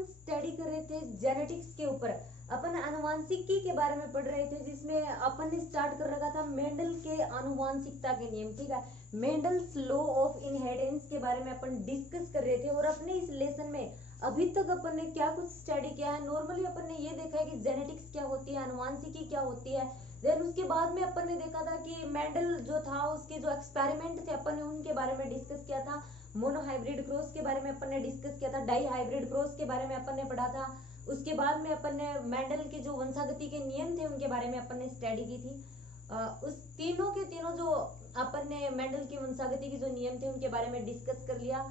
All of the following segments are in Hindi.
अपन स्टडी कर रहे थे जेनेटिक्स के ऊपर, अपन आनुवांशिकी के बारे में पढ़ रहे थे, जिसमें अपन ने स्टार्ट कर रखा था मेंडल के आनुवांशिकता के नियम। ठीक है, मेंडल्स लॉ ऑफ इनहेरिटेंस के बारे में अपन डिस्कस कर रहे थे। और अपने इस लेसन में अभी तक अपन ने क्या कुछ स्टडी किया है, नॉर्मली अपन ने ये देखा है कि जेनेटिक्स क्या होती है, आनुवांशिकी क्या होती है। देन उसके बाद में अपन ने देखा था कि मेंडल जो था उसके जो एक्सपेरिमेंट थे अपन ने उनके बारे में डिस्कस किया था। मोनोहाइब्रिड क्रॉस के बारे में अपन ने डिस्कस किया था, डाई हाइब्रिड क्रॉस के बारे में अपन ने पढ़ा था। उसके बाद में अपन ने मेंडल के जो वंशागति के नियम थे उनके बारे में अपन ने स्टडी की थी। उस तीनों के तीनों जो अपन ने मेंडल की वंशागति के जो नियम थे उनके बारे में डिस्कस कर लिया।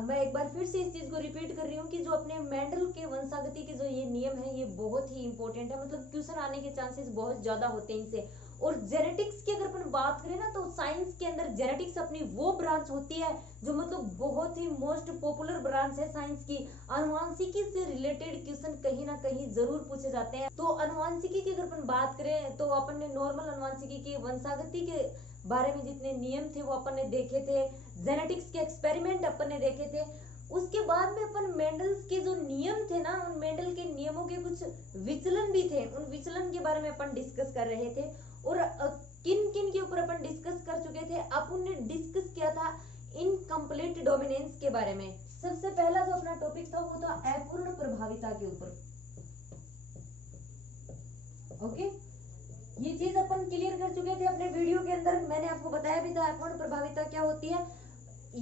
मैं एक बार फिर से इस चीज को रिपीट कर रही हूँ कि जो अपने मेंडल के वंशागति के जो ये नियम है ये बहुत ही इंपॉर्टेंट है, मतलब क्वेश्चन आने के चांसेस बहुत ज्यादा होते हैं इनसे। और जेनेटिक्स की अगर अपन बात करें ना, तो साइंस के अंदर जेनेटिक्स अपनी वो ब्रांच होती है जो मतलब बहुत ही मोस्ट पॉपुलर ब्रांच है साइंस की। आनुवांशिकी से रिलेटेड क्वेश्चन कहीं ना कहीं जरूर पूछे जाते हैं। तो आनुवांशिकी की अगर अपन बात करें तो अपन ने नॉर्मल आनुवांशिकी की वंशागति के बारे में जितने नियम थे वो अपन ने देखे थे, जेनेटिक्स के एक्सपेरिमेंट अपन ने देखे थे। उसके बाद में अपन मेंडल्स के जो नियम थे ना, उन मेंडल के नियमों के कुछ विचलन भी थे, उन विचलन के बारे में अपन डिस्कस कर रहे थे। और किन किन के ऊपर अपन डिस्कस कर चुके थे, अपन ने डिस्कस किया था इनकम्प्लीट डोमिनेंस के बारे में। सबसे पहला जो अपना टॉपिक था वो था अपूर्ण प्रभाविता के ऊपर। ओके, ये चीज अपन क्लियर कर चुके थे अपने वीडियो के अंदर, मैंने आपको बताया भी था अपूर्ण प्रभाविता क्या होती है।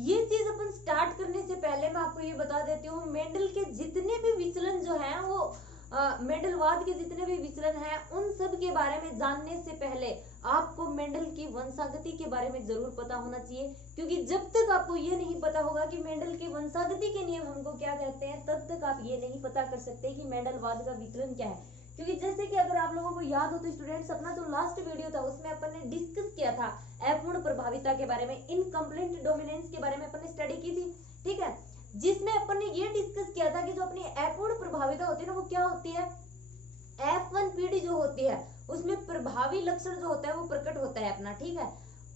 ये चीज अपन स्टार्ट करने से पहले मैं आपको ये बता देती हूँ, मेंडल के जितने भी विचलन जो हैं वो मेंडलवाद के जितने भी विचलन हैं उन सब के बारे में जानने से पहले आपको मेंडल की वंशागति के बारे में जरूर पता होना चाहिए। क्योंकि जब तक आपको ये नहीं पता होगा कि मेंडल की वंशागति के नियम हमको क्या कहते हैं, तब तक आप ये नहीं पता कर सकते कि मेंडलवाद का विचलन क्या है। क्योंकि जैसे कि अगर आप लोगों को याद हो तो स्टूडेंट्स, अपना जो लास्ट वीडियो था उसमें अपन ने डिस्कस किया था अपूर्ण प्रभाविता के बारे में, इनकम्प्लीट डोमिनेंस के बारे में अपन ने स्टडी की थी। ठीक है, जिसमें अपन ने ये डिस्कस किया था कि जो अपनी अपूर्ण प्रभाविता होती है ना वो क्या होती है, F1PD जो होती है उसमें प्रभावी लक्षण जो होता है वो प्रकट होता है अपना। ठीक है,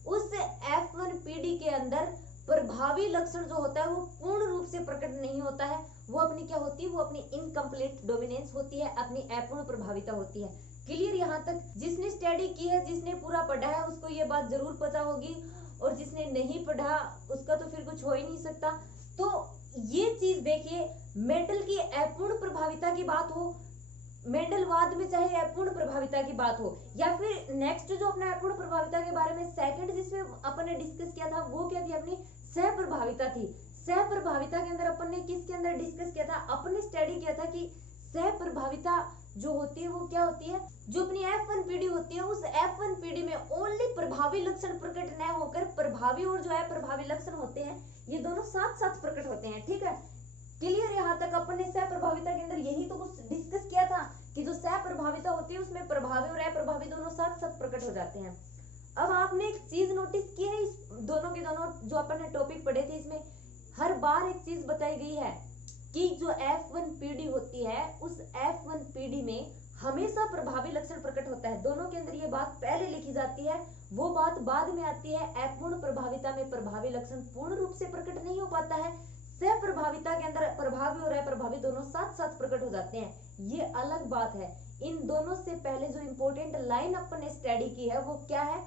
उस F1PD के अंदर प्रभावी लक्षण जो होता है वो पूर्ण रूप से प्रकट नहीं होता है, वो अपनी क्या होती है, वो अपनी इनकम्प्लीट डोमिनेंस होती है, अपनी अपूर्ण प्रभाविता होती है। क्लियर? यहाँ तक जिसने स्टडी की है, जिसने पूरा पढ़ा है उसको ये बात जरूर पता होगी, और जिसने नहीं पढ़ा उसका तो फिर कुछ हो ही नहीं सकता। तो ये चीज देखिए, मेंडल की अपूर्ण प्रभाविता की बात हो, मेंडलवाद में चाहे अपूर्ण प्रभाविता की बात हो, या फिर नेक्स्ट जो अपने अपूर्ण प्रभाविता के बारे में सेकंड जिसमें अपन ने डिस्कस किया था वो क्या थी, अपनी सह प्रभाविता थी। सह प्रभाविता के अंदर अपन ने किसके अंदर डिस्कस किया था, अपने स्टडी किया था कि सह प्रभाविता जो होती है वो क्या होती है, जो अपनी F1PD होती है उस F1PD में ओनली प्रभावी लक्षण प्रकट न होकर प्रभावी और जो अप्रभावी लक्षण होते हैं ये दोनों साथ साथ प्रकट होते हैं। ठीक है, क्लियर? यहाँ तक अपन ने सह प्रभाविता के अंदर यही तो कुछ डिस्कस किया था कि जो सह प्रभाविता होती है उसमें प्रभावी और अप्रभावी दोनों साथ साथ प्रकट हो जाते हैं। अब आपने एक चीज नोटिस की है, इस दोनों के दोनों जो अपन ने टॉपिक पढ़े थे इसमें हर बार एक चीज बताई गई है कि जो F1PD होती है उस F1PD में हमेशा प्रभावी लक्षण प्रकट होता है। दोनों के अंदर ये बात पहले लिखी जाती है, वो बात बाद में आती है। अपूर्ण प्रभाविता में प्रभावी लक्षण पूर्ण रूप से प्रकट नहीं हो पाता है, सह प्रभाविता के अंदर प्रभावी और अप्रभावी दोनों साथ साथ प्रकट हो जाते हैं, ये अलग बात है। इन दोनों से पहले जो इंपॉर्टेंट लाइन अपन ने स्टडी की है वो क्या है,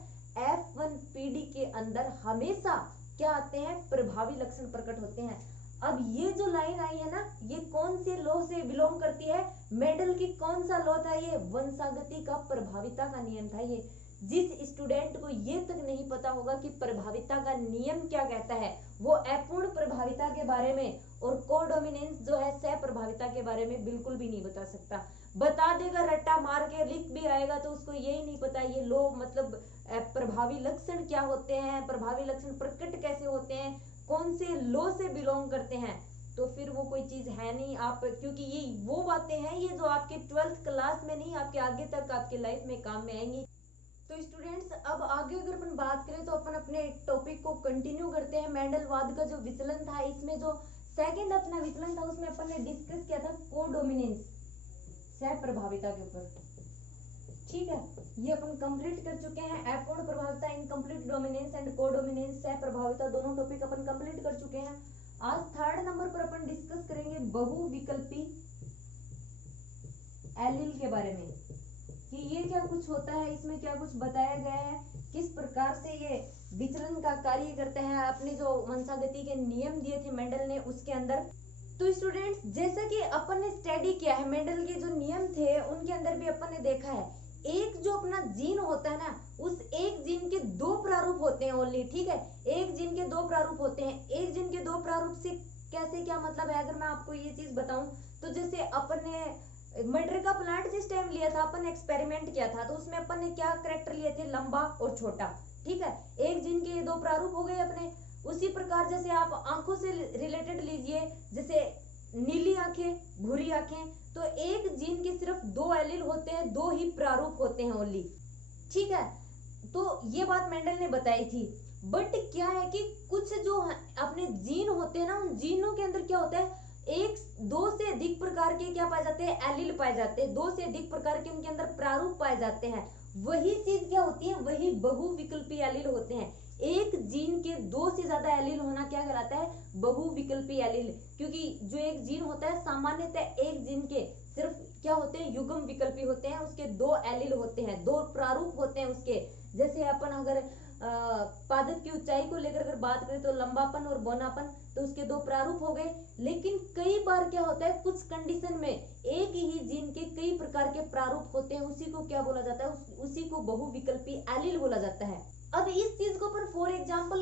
F1PD के अंदर हमेशा क्या आते हैं, प्रभावी लक्षण प्रकट होते हैं। अब ये जो लाइन आई है ना, ये कौन से लॉ से बिलोंग करती है, मेंडल की कौन सा लॉ था, ये वंशागति का प्रभाविता का नियम था। ये जिस स्टूडेंट को ये तक नहीं पता होगा कि प्रभाविता का नियम क्या कहता है, वो अपूर्ण प्रभाविता के बारे में और कोडोमिनेंस जो है सह प्रभाविता के बारे में बिल्कुल भी नहीं बता सकता। बता देगा रट्टा मार के, लिख भी आएगा तो उसको यही नहीं पता ये लो मतलब प्रभावी लक्षण क्या होते हैं, प्रभावी लक्षण प्रकट कैसे होते हैं, कौन से लॉ से बिलोंग करते हैं, तो फिर वो कोई चीज है नहीं आप, क्योंकि ये वो बातें हैं ये जो आपके 12th क्लास में नहीं, आपके आगे तक आपके लाइफ में काम में आएंगी। तो स्टूडेंट्स, अब आगे अगर अपन बात करें तो अपन अपने टॉपिक को कंटिन्यू करते हैं। मेंडलवाद का जो विचलन था, इसमें जो सेकंड अपना विचलन था उसमें अपन ने डिस्कस किया था कोडोमिनेंस, सह प्रभाविता के ऊपर। ठीक है, ये अपन कंप्लीट कर चुके हैं। अपूर्ण प्रभाविता, इनकम्प्लीट डोमिनेंस एंड कोडोमिनेंस, सह प्रभाविता, दोनों टॉपिक अपन कंप्लीट कर चुके हैं। आज थर्ड नंबर पर अपन डिस्कस करेंगे बहुविकल्पी एलील के बारे में कि ये क्या कुछ होता है, इसमें क्या कुछ बताया गया है, किस प्रकार से ये विचलन का कार्य करते हैं, अपने जो वंशागति के नियम दिए थे मेंडल ने उसके अंदर। तो स्टूडेंट्स, जैसा कि अपन ने स्टडी किया है, मेंडल के जो नियम थे उनके अंदर भी अपन ने देखा है, एक जो अपना जीन होता है ना, उस एक जीन के दो प्रारूप होते हैं ओनली, ठीक है। एक जीन के दो प्रारूप होते हैं। एक जीन के दो प्रारूप से कैसे, क्या मतलब है, अगर मैं आपको ये चीज बताऊं तो जैसे अपन ने मटर का प्लांट जिस टाइम लिया था, अपन एक्सपेरिमेंट किया था, तो उसमें अपन ने क्या करेक्टर लिए थे, लंबा और छोटा, ठीक है। एक जीन के ये दो प्रारूप हो गए अपने। उसी प्रकार जैसे आप आंखों से रिलेटेड लीजिए, जैसे नीली आंखें, भूरी आंखें, तो एक जीन के सिर्फ दो एलील होते हैं, दो ही प्रारूप होते हैं ओनली, ठीक है। तो ये बात मेंडल ने बताई थी। बट क्या है कि कुछ जो अपने जीन होते हैं ना, उन जीनों के अंदर क्या होता है, एक दो से अधिक प्रकार के क्या पाए जाते हैं, एलील पाए जाते हैं, दो से अधिक प्रकार के उनके अंदर प्रारूप पाए जाते हैं। वही चीज क्या होती है, वही बहुविकल्पी एलील होते हैं। एक जीन के दो से ज्यादा एलील होना क्या कहलाता है, बहुविकल्पी एलील। क्योंकि जो एक जीन होता है, सामान्यतः एक जीन के सिर्फ क्या होते हैं, युग्म विकल्पी होते हैं, उसके दो एलील होते हैं, दो प्रारूप होते हैं उसके। जैसे अपन अगर पादप की ऊंचाई को लेकर अगर बात करें तो लंबापन और बौनापन, तो उसके दो प्रारूप हो गए। लेकिन कई बार क्या होता है, कुछ कंडीशन में एक ही जीन के कई प्रकार के प्रारूप होते हैं, उसी को क्या बोला जाता है, उसी को बहुविकल्पी एलील बोला जाता है। अब इस चीज को अपन फॉर एग्जाम्पल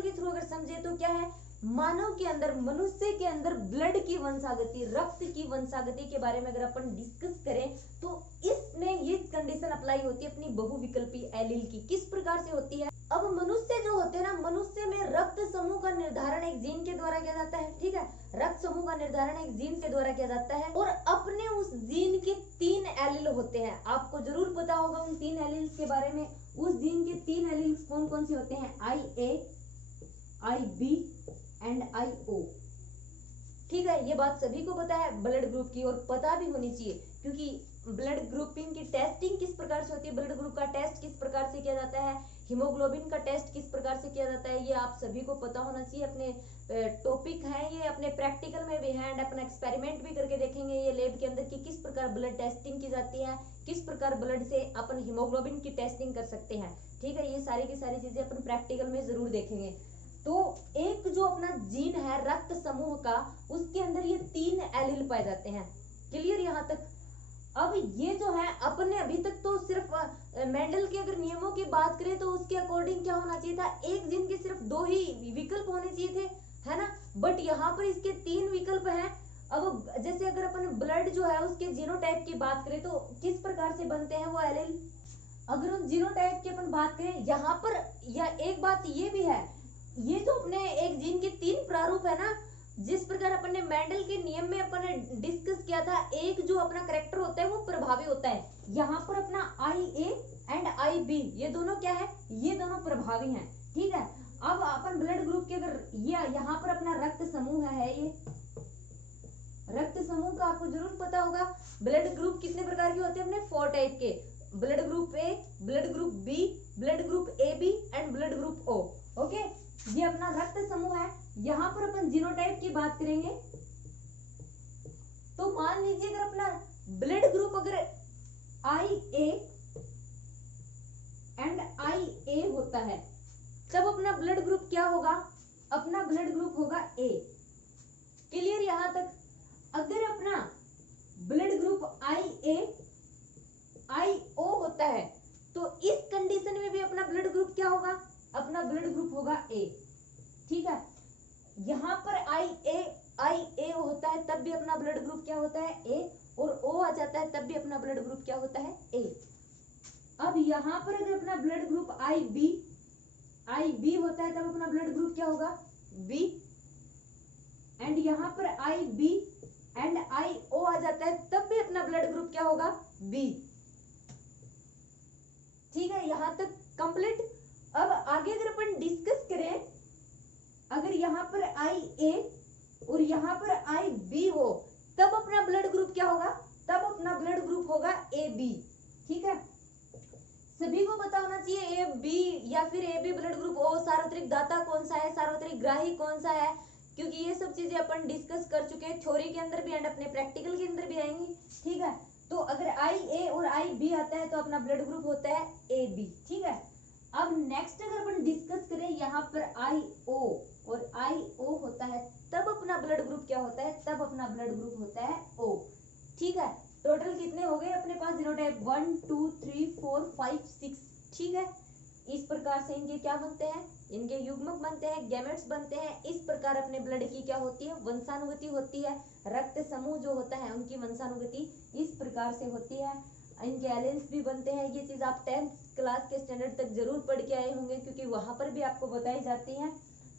के थ्रू अगर समझे तो क्या है, मानव के अंदर, मनुष्य के अंदर ब्लड की वंशागति, रक्त की वंशागति के बारे में अगर अपन डिस्कस करें तो इसमें ये कंडीशन अप्लाई होती है अपनी बहुविकल्पी एलील की। किस प्रकार से होती है, अब मनुष्य जो होते हैं ना, मनुष्य में रक्त समूह का निर्धारण एक जीन के द्वारा किया जाता है, ठीक है। रक्त समूह का निर्धारण एक जीन के द्वारा किया जाता है, और अपने उस जीन के तीन एलील होते हैं। आपको जरूर पता होगा उन तीन एलील्स के बारे में। उस जीन के तीन एलील्स कौन कौन से होते हैं, IA, IB एंड IO, ठीक है। ये बात सभी को पता है ब्लड ग्रुप की, और पता भी होनी चाहिए, क्योंकि ब्लड ग्रुपिंग की टेस्टिंग किस प्रकार से होती है, ब्लड ग्रुप का टेस्ट किस प्रकार से किया जाता है, हीमोग्लोबिन का टेस्ट किस प्रकार से किया जाता है, ये आप सभी को पता होना चाहिए। अपने टॉपिक है ये, अपने प्रैक्टिकल में भी है, एंड अपना एक्सपेरिमेंट भी करके देखेंगे ये लैब के अंदर कि किस प्रकार ब्लड टेस्टिंग की जाती है, किस प्रकार ब्लड से अपन हीमोग्लोबिन की टेस्टिंग कर सकते हैं, ठीक है। ये सारी की सारी चीजें अपन प्रैक्टिकल में जरूर देखेंगे। तो एक जो अपना जीन है रक्त समूह का, उसके अंदर ये तीन एलील पाए जाते हैं। क्लियर यहाँ तक। अब ये जो है, अपने अभी तक तो सिर्फ मेंडल के अगर नियमों की बात करें तो उसके अकॉर्डिंग क्या होना चाहिए था, एक जीन के सिर्फ दो ही विकल्प होने चाहिए थे, है ना। बट यहाँ पर इसके तीन विकल्प हैं। अब जैसे अगर अपन ब्लड जो है उसके जीनोटाइप की बात करें तो किस प्रकार से बनते हैं वो एलील, अगर हम जीनोटाइप की अपन बात करें यहाँ पर, या एक बात ये भी है, ये जो अपने एक जीन के तीन प्रारूप है ना, जिस प्रकार अपन ने मेंडल के नियम में अपन ने डिस्कस किया था, एक जो अपना करेक्टर होता है वो प्रभावी होता है। यहाँ पर अपना IA एंड IB ये दोनों क्या है, ये दोनों प्रभावी हैं, ठीक है। अब अपन ब्लड ग्रुप के अगर ये यहाँ पर अपना रक्त समूह है, ये रक्त समूह का आपको जरूर पता होगा। ब्लड ग्रुप कितने प्रकार के होते हैं अपने, 4 टाइप के, blood group A, blood group B, blood group AB and blood group O, okay. ये अपना रक्त समूह है। यहाँ पर अपन जीनोटाइप की बात करेंगे तो मान लीजिए अगर अपना ब्लड ग्रुप अगर IA एंड IA होता है, तब अपना ब्लड ग्रुप क्या होगा, अपना ब्लड ग्रुप होगा A। क्लियर यहाँ तक। अगर अपना ब्लड ग्रुप IA IO होता है तो इस कंडीशन में भी अपना ब्लड ग्रुप क्या होगा, अपना ब्लड ग्रुप होगा A, ठीक है। यहाँ पर IA होता है तब भी अपना ब्लड ग्रुप क्या होता है A, और O आ जाता है तब भी अपना ब्लड ग्रुप क्या होता है A। अब यहाँ पर अगर अपना ब्लड ग्रुप IB होता है तब अपना ब्लड ग्रुप क्या होगा B, एंड यहाँ पर IB एंड IO आ जाता है तब भी अपना ब्लड ग्रुप क्या होगा B, ठीक है। यहाँ तक कंप्लीट। अब आगे अगर अपन डिस्कस करें, अगर यहाँ पर IA और यहाँ पर IB हो तब अपना ब्लड ग्रुप क्या होगा, तब अपना ब्लड ग्रुप होगा AB, ठीक है। सभी को पता होना चाहिए ए बी या फिर A B blood group O, सार्वत्रिक दाता कौन सा है, सार्वत्रिक ग्राही कौन सा है, क्योंकि ये सब चीजें अपन डिस्कस कर चुके हैं थ्योरी के अंदर भी एंड अपने प्रैक्टिकल के अंदर भी आएंगी। ठीक है, तो अगर आई ए और आई बी आता है तो अपना ब्लड ग्रुप होता है ए बी। ठीक है, अब नेक्स्ट अगर अपन डिस्कस करें यहाँ पर आई ओ और आई ओ होता है, तब अपना ब्लड ग्रुप क्या होता है, तब अपना ब्लड ग्रुप होता है ओ। ठीक है, टोटल कितने हो गए अपने पास जीनोटाइप, 1 2 3 4 5 6। ठीक है, इस प्रकार से इनके क्या बनते हैं, इनके युग्मक बनते हैं, गैमेट्स बनते हैं। इस प्रकार अपने ब्लड की क्या होती है, वंशानुगति होती है। रक्त समूह जो होता है उनकी वंशानुगति इस प्रकार से होती है। इनके एलियंस भी बनते हैं। ये चीज आप 10th क्लास के स्टैंडर्ड तक जरूर पढ़ के आए होंगे, क्योंकि वहां पर भी आपको बताई जाती हैं।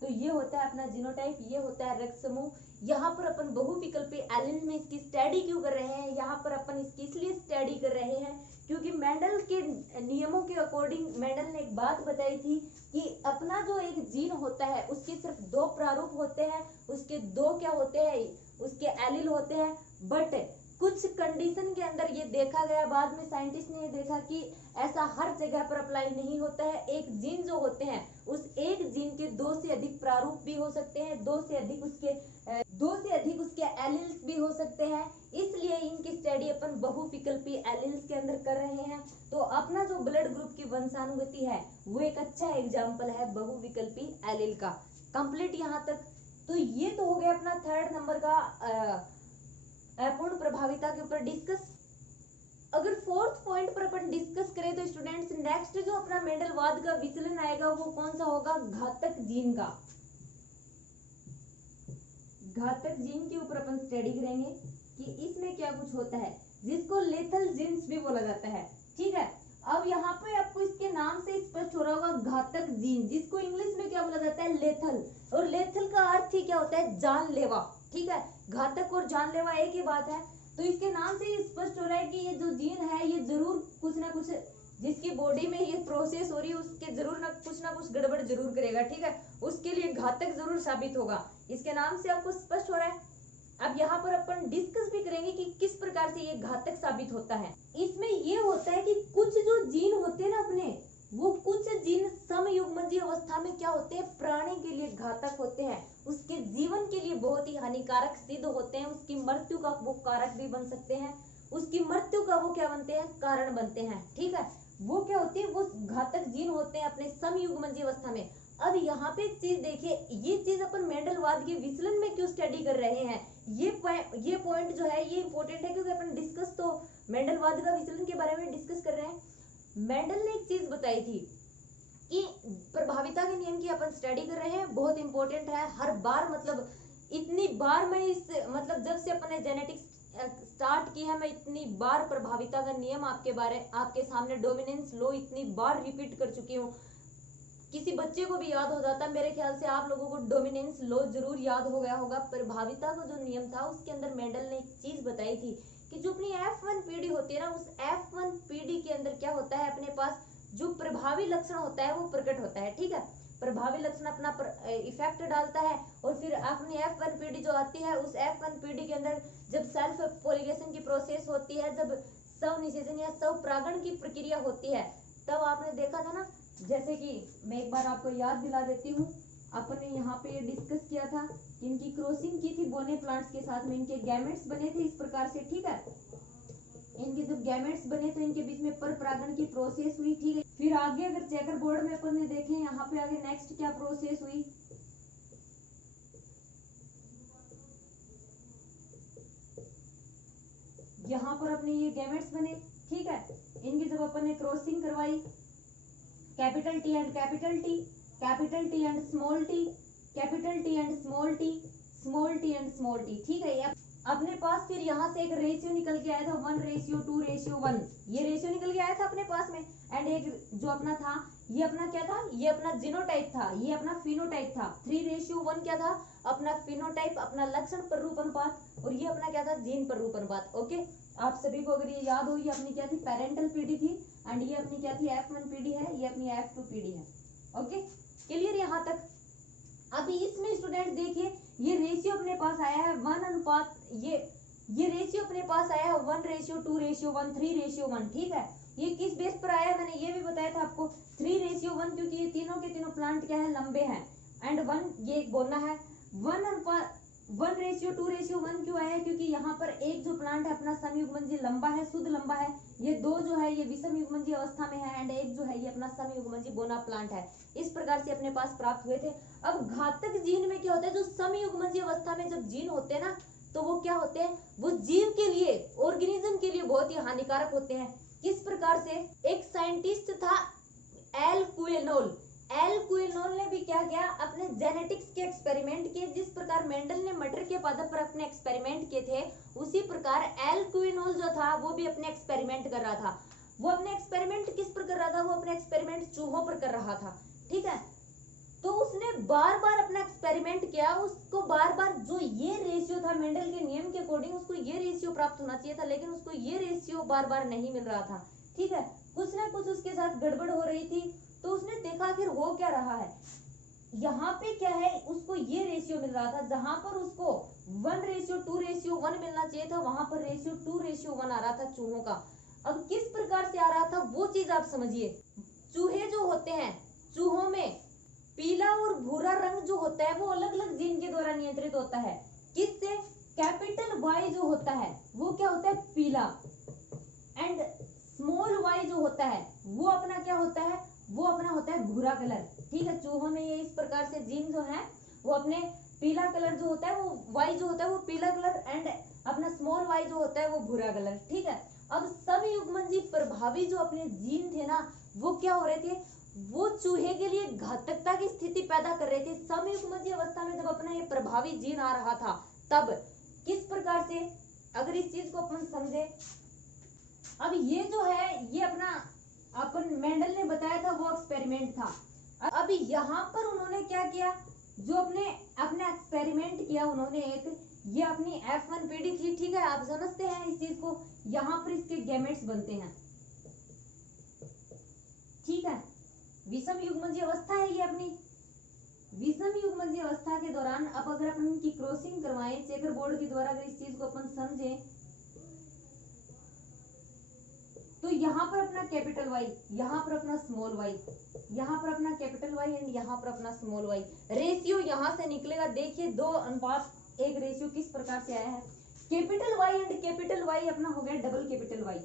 तो ये होता है अपना जीनोटाइप, ये होता है रक्त समूह। यहाँ पर अपन बहुविकल्पी एलिन में इसकी स्टडी क्यों कर रहे हैं, यहाँ पर अपन इसकी इसलिए स्टडी कर रहे हैं क्योंकि मेंडल के नियमों के अकॉर्डिंग मेंडल ने एक बात बताई थी कि अपना जो एक जीन होता है उसके सिर्फ 2 प्रारूप होते हैं, उसके 2 क्या होते हैं, उसके एलिल होते हैं। बट कुछ कंडीशन के अंदर ये देखा गया, बाद में साइंटिस्ट ने ये देखा कि ऐसा हर जगह पर अप्लाई नहीं होता है। एक जीन जो होते हैं उस एक जीन के 2 से अधिक प्रारूप भी हो सकते हैं, 2 से अधिक उसके एलिल्स भी हो सकते हैं। इसलिए इनकी स्टडी अपन बहुविकल्पी एलिल्स के अंदर कर रहे हैं। तो अपना जो ब्लड ग्रुप की वंशानुगति है वो एक अच्छा एग्जाम्पल है बहुविकल्पी एलिल का। कंप्लीट यहाँ तक। तो ये तो हो गया अपना 3rd नंबर का अपूर्ण प्रभाविता के ऊपर डिस्कस। अगर 4th पॉइंट पर अपन डिस्कस करें तो स्टूडेंट्स नेक्स्ट जो अपना मेंडलवाद का विचलन आएगा वो कौन सा होगा, घातक जीन का। घातक जीन के ऊपर अपन स्टडी करेंगे कि इसमें क्या कुछ होता है, जिसको लेथल जीन्स भी बोला जाता है। ठीक है, अब यहाँ पे आपको इसके नाम से स्पष्ट हो रहा होगा घातक जीन, जिसको इंग्लिश में क्या बोला जाता है, लेथल। और लेथल का अर्थ ही क्या होता है, जानलेवा। ठीक है, घातक और जानलेवा एक ही बात है। तो इसके नाम से ये स्पष्ट हो रहा है कि ये जो जीन है ये जरूर कुछ ना कुछ, जिसकी बॉडी में ये प्रोसेस हो रही है उसके जरूर ना कुछ गड़बड़ जरूर करेगा। ठीक है, उसके लिए घातक जरूर साबित होगा। इसके नाम से आपको स्पष्ट हो रहा है। अब यहाँ पर अपन डिस्कस भी करेंगे कि किस प्रकार से ये घातक साबित होता है। इसमें ये होता है कि कुछ जो जीन होते हैं ना अपने, वो कुछ जीन समयुग्मजीय अवस्था में क्या होते हैं, प्राणी के लिए घातक होते हैं, उसके जीवन के लिए बहुत ही हानिकारक सिद्ध होते हैं। उसकी मृत्यु का वो कारक भी बन सकते हैं, उसकी मृत्यु का वो क्या बनते हैं, कारण बनते हैं। ठीक है, वो क्या होती है, वो घातक जीन होते हैं अपने समयुग्मजीय अवस्था में। अब यहाँ पे एक चीज देखिए, ये चीज अपन मेंडलवाद के विचलन में क्यों स्टडी कर रहे हैं, ये पॉइंट जो है ये इंपॉर्टेंट है, क्योंकि अपन डिस्कस तो मेंडलवाद का विचलन के बारे में डिस्कस कर रहे हैं। मेंडल ने एक चीज बताई थी कि प्रभाविता के नियम की अपन स्टडी कर रहे हैं, बहुत इंपॉर्टेंट है। हर बार मतलब इतनी बार मैं इस मतलब जब से अपने जेनेटिक्स स्टार्ट की है, मैं इतनी बार प्रभाविता का नियम आपके सामने डोमिनेंस लॉ इतनी बार रिपीट कर चुकी हूँ, किसी बच्चे को भी याद हो जाता है। मेरे ख्याल से आप लोगों को डोमिनेंस लॉ जरूर याद हो गया होगा। प्रभाविता का जो नियम था उसके अंदर मेंडल ने एक चीज बताई थी कि जो अपनी F1 पीढ़ी होती है ना, उस F1 पीढ़ी के अंदर क्या होता है, अपने पास जो प्रभावी लक्षण होता है वो प्रकट होता है। ठीक है, प्रभावी लक्षण अपना इफेक्ट डालता है और फिर अपनी F1 पीढ़ी जो आती है, उस F1 पीढ़ी के अंदर जब सेल्फ पोलिनेशन की प्रोसेस होती है, जब स्व निषेचन या स्व परागण की प्रक्रिया होती है, तब आपने देखा था ना, जैसे कि मैं एक बार आपको याद दिला देती हूँ, अपन ने यहाँ पे ये डिस्कस किया था कि इनकी क्रॉसिंग की थी बोने प्लांट्स के साथ में, इनके गैमेट्स बने थे इस प्रकार से। ठीक है, इनके जब गैमेट्स बने तो इनके बीच में पर परागण की प्रोसेस हुई। ठीक है, फिर आगे अगर चेकर बोर्ड में अपन ने देखे, यहाँ पे आगे नेक्स्ट क्या प्रोसेस हुई, यहाँ पर अपने ये गैमेट्स बने। ठीक है, इनकी जब अपन ने क्रॉसिंग करवाई, capital T and capital T, capital T and small T, capital T and small T, small T and small T. ठीक है, अपने पास फिर यहाँ से एक रेशियो निकल के आया था 1:2:1। ये रेशियो निकल के आया था अपने पास में। एंड एक जो अपना था, ये अपना क्या था, ये अपना जीनोटाइप था, ये अपना फिनोटाइप था। 3:1 क्या था, अपना फिनोटाइप, अपना लक्षण प्ररूप अनुपात, और ये अपना क्या था, जीन प्ररूप अनुपात। ओके, आप सभी को अगर ये याद हो, ये अपनी क्या थी, पेरेंटल पीढ़ी थी, एंड ये अपनी क्या थी, F1 पीढ़ी है, ये अपनी F2 पीढ़ी है। ओके, क्लियर यहाँ तक। अभी इसमें स्टूडेंट देखिए, ये रेशियो अपने पास आया है 1 अनुपात, ये रेशियो अपने पास आया है 1:2:1, 3:1। ठीक है, ये किस बेस पर आया मैंने ये भी बताया था आपको, 3:1, क्योंकि ये तीनों के तीनों प्लांट क्या है, लंबे हैं। एंड 1 ये बोलना है 1:2:1 क्यों आया, क्योंकि यहाँ पर एक जो प्लांट है अपना समयुग्मनजी लंबा है, शुद्ध लंबा है, ये दो जो है ये विषमयुग्मनजी अवस्था में है, एंड एक जो है ये अपना समयुग्मनजी बोना प्लांट है। इस प्रकार से अपने पास प्राप्त हुए थे। अब घातक जीन में क्या होता है, जो समयुग्मनजी अवस्था में जब जीन होते हैं ना, तो वो क्या होते हैं, वो जीव के लिए, ऑर्गेनिज्म के लिए बहुत ही हानिकारक होते हैं। किस प्रकार से, एक साइंटिस्ट था एल क्विनोल ने भी क्या किया, अपने जेनेटिक्स के एक्सपेरिमेंट किए। जिस प्रकार मेंडल ने मटर के पादप पर अपने एक्सपेरिमेंट किए थे, उसी प्रकार एल क्विनोल जो था वो भी अपने एक्सपेरिमेंट कर रहा था। वो अपने एक्सपेरिमेंट किस पर कर रहा था, वो अपने एक्सपेरिमेंट चूहों पर कर रहा था, ठीक है। तो उसने बार बार अपना एक्सपेरिमेंट किया, उसको बार बार जो ये रेशियो था मेंडल के नियम के अकॉर्डिंग उसको ये रेशियो प्राप्त होना चाहिए था, लेकिन उसको ये रेशियो बार बार नहीं मिल रहा था, ठीक है। कुछ ना कुछ उसके साथ गड़बड़ हो रही थी। तो उसने देखा आखिर हो क्या रहा है, यहाँ पे क्या है, उसको ये रेशियो मिल रहा था, जहां पर उसको 1:2:1 मिलना चाहिए था, वहां पर रेशियो 2:1 आ रहा था चूहों का। अब किस प्रकार से आ रहा था वो चीज आप समझिए। चूहे जो होते हैं, चूहों में पीला और भूरा रंग जो होता है वो अलग अलग जीन के द्वारा नियंत्रित होता है। किससे, कैपिटल वाई जो होता है वो क्या होता है, पीला, एंड स्मॉल वाई जो होता है वो अपना क्या होता है, वो अपना होता है भूरा कलर, ठीक है। चूहों में ये इस प्रकार से जीन जो है वो अपने पीला कलर जो होता है, वो वाई जो होता है वो पीला कलर, एंड अपना स्मॉल वाई जो होता है वो भूरा कलर, ठीक है। अब समयुग्मनजी प्रभावी जो अपने जीन थे ना, वो क्या हो रहे थे, वो चूहे के लिए घातकता की स्थिति पैदा कर रहे थे। समयुग्मनजी अवस्था में जब अपना ये प्रभावी जीन आ रहा था, तब किस प्रकार से, अगर इस चीज को अपन समझे, अब ये जो है ये अपना अपन मेंडल ने बताया था वो एक्सपेरिमेंट था। अब यहाँ पर उन्होंने क्या किया, जो अपने एक्सपेरिमेंट किया उन्होंने, एक ये अपनी F1 पीढ़ी थी, ठीक है। आप समझते हैं इस चीज को, यहाँ पर इसके गैमेट्स बनते हैं, ठीक है। विषम युग्मनजी अवस्था है ये अपनी। विषम युग्मनजी अवस्था के दौरान अब अगर अपन इनकी क्रॉसिंग करवाएं चेकर बोर्ड के द्वारा, अगर इस चीज को अपन समझें, तो यहाँ पर अपना कैपिटल वाई, यहाँ पर अपना स्मॉल वाई, यहाँ पर अपना कैपिटल वाई, एंड यहाँ पर अपना स्मॉल वाई। रेशियो यहाँ से निकलेगा, देखिए 2:1 रेशियो किस प्रकार से आया है। Capital Y and capital Y अपना हो गया double capital Y,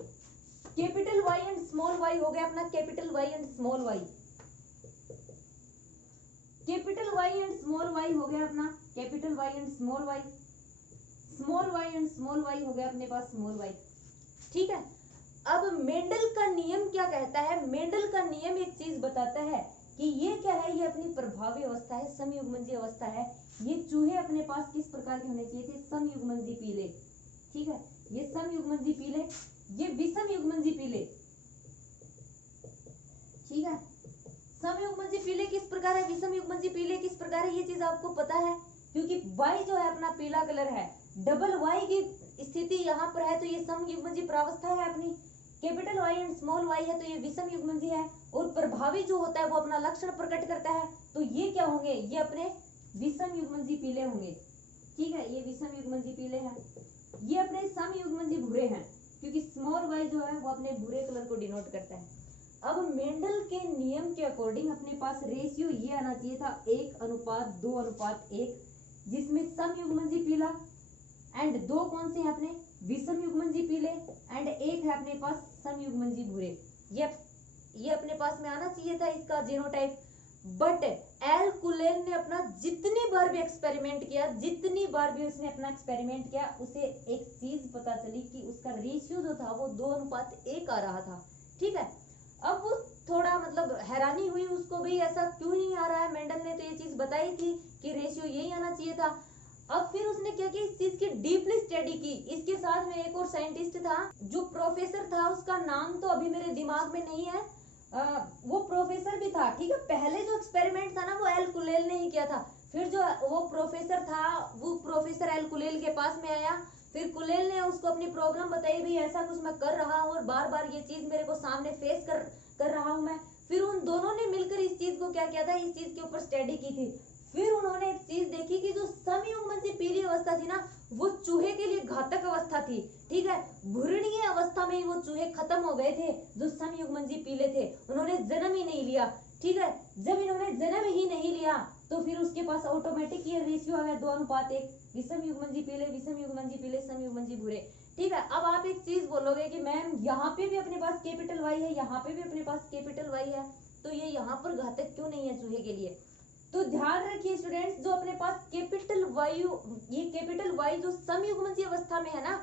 capital Y and small Y हो गया अपना capital Y and small Y, capital Y and small Y हो गया अपना capital Y and small Y, small Y and small Y हो गया अपने पास स्मॉल वाई, ठीक है। अब मेंडल का नियम क्या कहता है, मेंडल का नियम एक चीज बताता है कि ये क्या है, ये अपनी प्रभावी अवस्था है, समयुग्मनजी अवस्था है। ये चूहे अपने पास किस प्रकार के होने चाहिए थे, समयुग्मनजी पीले, ठीक है। ये समयुग्मनजी पीले, ये विषम युग्मनजी पीले, ठीक है। समयुग्मनजी पीले किस प्रकार है, विषम युग्मनजी पीले किस प्रकार है, ये चीज आपको पता है, क्योंकि वाई जो है अपना पीला कलर है, डबल वाई की स्थिति यहाँ पर है, तो ये समयुग्मनजी प्रावस्था है अपनी। Capital Y and small Y है तो ये विषम युग्मनजी है, और प्रभावी जो होता है वो अपना लक्षण प्रकट करता है, तो ये क्या होंगे, ये अपने विषम युग्मनजी पीले होंगे, ठीक है। ये विषम युग्मनजी पीले हैं, ये अपने समयुग्मनजी भूरे हैं, क्योंकि स्मॉल वाई जो है वो अपने भूरे कलर को डिनोट करता है। अब मेंडल के नियम के अकॉर्डिंग अपने पास रेशियो ये आना चाहिए था 1:2:1, जिसमें समयुग्मनजी पीला एंड 2 कौन से हैं अपने विषम युग्मनजी पीले, एंड 1 है अपने पास समयुग्मनजी भूरे। ये अपने पास में आना चाहिए था इसका जीनोटाइप, बट एल कुलेन ने अपना जितनी बार भी एक्सपेरिमेंट किया, जितनी बार भी उसने अपना एक्सपेरिमेंट किया, उसे एक चीज पता चली कि उसका रेशियो जो था वो 2:1 आ रहा था, ठीक है। अब वो थोड़ा मतलब हैरानी हुई उसको भी, ऐसा क्यों नहीं आ रहा है, मेंडल ने तो ये चीज बताई थी कि रेशियो यही आना चाहिए था। अब फिर उसने क्या किया, इस चीज की डीपली स्टडी की। इसके साथ में एक और साइंटिस्ट था जो प्रोफेसर था, उसका नाम तो अभी मेरे दिमाग में नहीं है, वो प्रोफेसर भी था, ठीक है। पहले जो एक्सपेरिमेंट था ना वो एल कुलेल ने ही किया था, फिर जो वो प्रोफेसर था वो प्रोफेसर एल कुलेल के पास में आया, फिर कुलेल ने उसको अपनी प्रॉब्लम बताई, भाई ऐसा कुछ मैं कर रहा हूँ और बार बार ये चीज मेरे को सामने फेस कर रहा हूँ मैं। फिर उन दोनों ने मिलकर इस चीज को क्या किया था, इस चीज के ऊपर स्टडी की थी। फिर उन्होंने एक चीज देखी कि जो समयुग्मनजी पीली अवस्था थी ना, वो चूहे के लिए घातक अवस्था थी। ठीक है, भ्रूणीय अवस्था में ही वो चूहे खत्म हो गए थे जो समयुग्मनजी पीले थे, उन्होंने जन्म ही नहीं लिया। ठीक है, जब इन्होंने जन्म ही नहीं लिया तो फिर उसके पास ऑटोमेटिक ये रेशियो आ गया 2:1, विषम युग्मनजी पीले, विषम युग्मनजी पीले, समयुग्मनजी भूरे। ठीक है, अब आप एक चीज बोलोगे कि मैम यहाँ पे भी अपने पास कैपिटल वाई है, यहाँ पे भी अपने पास कैपिटल वाई है, तो ये यहाँ पर घातक क्यों नहीं है चूहे के लिए? तो ध्यान रखिए स्टूडेंट्स, जो अपने पास कैपिटल वायु, ये कैपिटल वाई जो समयुग्मनजी अवस्था में है ना,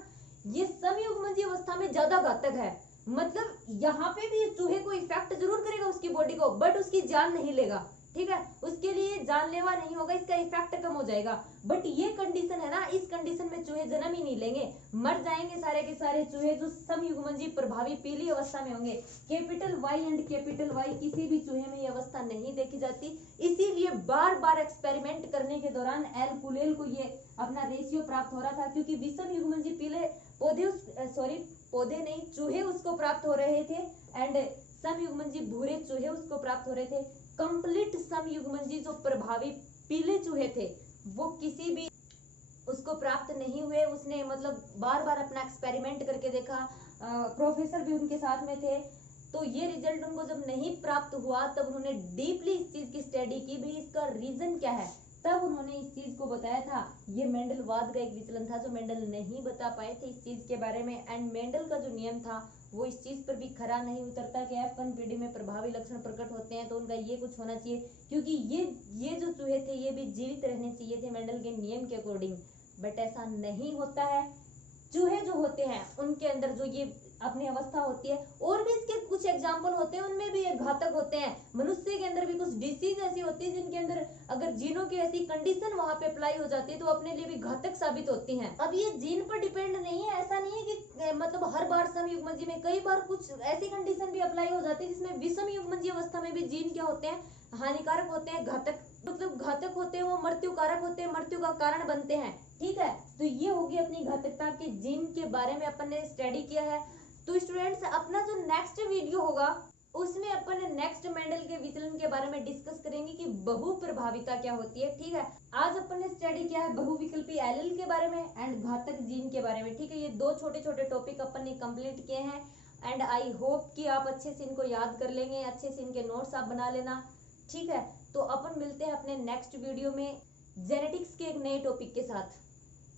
ये समयुग्मनजी अवस्था में ज्यादा घातक है। मतलब यहाँ पे भी चूहे को इफेक्ट जरूर करेगा उसकी बॉडी को, बट उसकी जान नहीं लेगा। ठीक है, उसके लिए जानलेवा नहीं होगा, इसका इफेक्ट कम हो जाएगा। बट ये कंडीशन है ना, इस कंडीशन में चूहे जन्म ही नहीं लेंगे, मर जाएंगे सारे के सारे चूहे जो समयुग्मनजी प्रभावी पीली अवस्था में होंगे। Capital Y and capital Y किसी भी चूहे में ये अवस्था नहीं देखी जाती, इसीलिए बार बार एक्सपेरिमेंट करने के दौरान एल कुलेल को ये अपना रेशियो प्राप्त हो रहा था, क्योंकि विषम युग्मनजी पीले पौधे नहीं, चूहे उसको प्राप्त हो रहे थे, एंड समयुग्मनजी भूरे चूहे उसको प्राप्त हो रहे थे। कंप्लीट समयुग्मनजी जो प्रभावी पीले चूहे थे वो किसी भी उसको प्राप्त नहीं हुए। उसने मतलब बार बार अपना एक्सपेरिमेंट करके देखा, प्रोफेसर भी उनके साथ में थे, तो ये रिजल्ट उनको जब नहीं प्राप्त हुआ तब उन्होंने डीपली इस चीज की स्टडी की, भाई इसका रीजन क्या है। तब उन्होंने इस चीज को बताया था, ये मेंडलवाद का एक विचलन था जो मेंडल नहीं बता पाए थे इस चीज के बारे में। एंड मेंडल का जो नियम था वो इस चीज पर भी खरा नहीं उतरता कि F1 पीढ़ी में प्रभावी लक्षण प्रकट होते हैं तो उनका ये कुछ होना चाहिए, क्योंकि ये जो चूहे थे ये भी जीवित रहने चाहिए थे मेंडल के नियम के अकॉर्डिंग, बट ऐसा नहीं होता है। चूहे जो होते हैं उनके अंदर जो ये अपनी अवस्था होती है, और भी इसके कुछ एग्जाम्पल होते हैं, उनमें भी ये घातक होते हैं। मनुष्य के अंदर भी कुछ डिसीज ऐसी होती है जिनके अंदर अगर जीनों की ऐसी कंडीशन वहां पे अप्लाई हो जाती है तो अपने लिए भी घातक साबित होती हैं। अब ये जीन पर डिपेंड नहीं है, ऐसा नहीं है कि मतलब हर बार समयुग्मनजी में, कई बार कुछ ऐसी कंडीशन भी अप्लाई हो जाती है जिसमें विषम युग्मनजी अवस्था में भी जीन क्या होते हैं, हानिकारक होते हैं, घातक मतलब घातक होते हैं, वो मृत्यु कारक होते हैं, मृत्यु का कारण बनते हैं। ठीक है, तो ये होगी अपनी घातकता के जीन के बारे में अपन ने स्टडी किया है। तो स्टूडेंट्स अपना जो नेक्स्ट वीडियो होगा उसमें अपन नेक्स्ट मेंडल के विचलन के बारे में डिस्कस करेंगे कि बहु प्रभाविता क्या होती है। ठीक है, आज अपन ने स्टडी किया है बहुविकल्पी एलील के बारे में एंड घातक जीन के बारे में। ठीक है, ये दो छोटे छोटे टॉपिक अपन ने कंप्लीट किए हैं, एंड आई होप कि आप अच्छे से इनको याद कर लेंगे, अच्छे से इनके नोट्स आप बना लेना। ठीक है, तो अपन मिलते हैं अपने नेक्स्ट वीडियो में जेनेटिक्स के एक नए टॉपिक के साथ।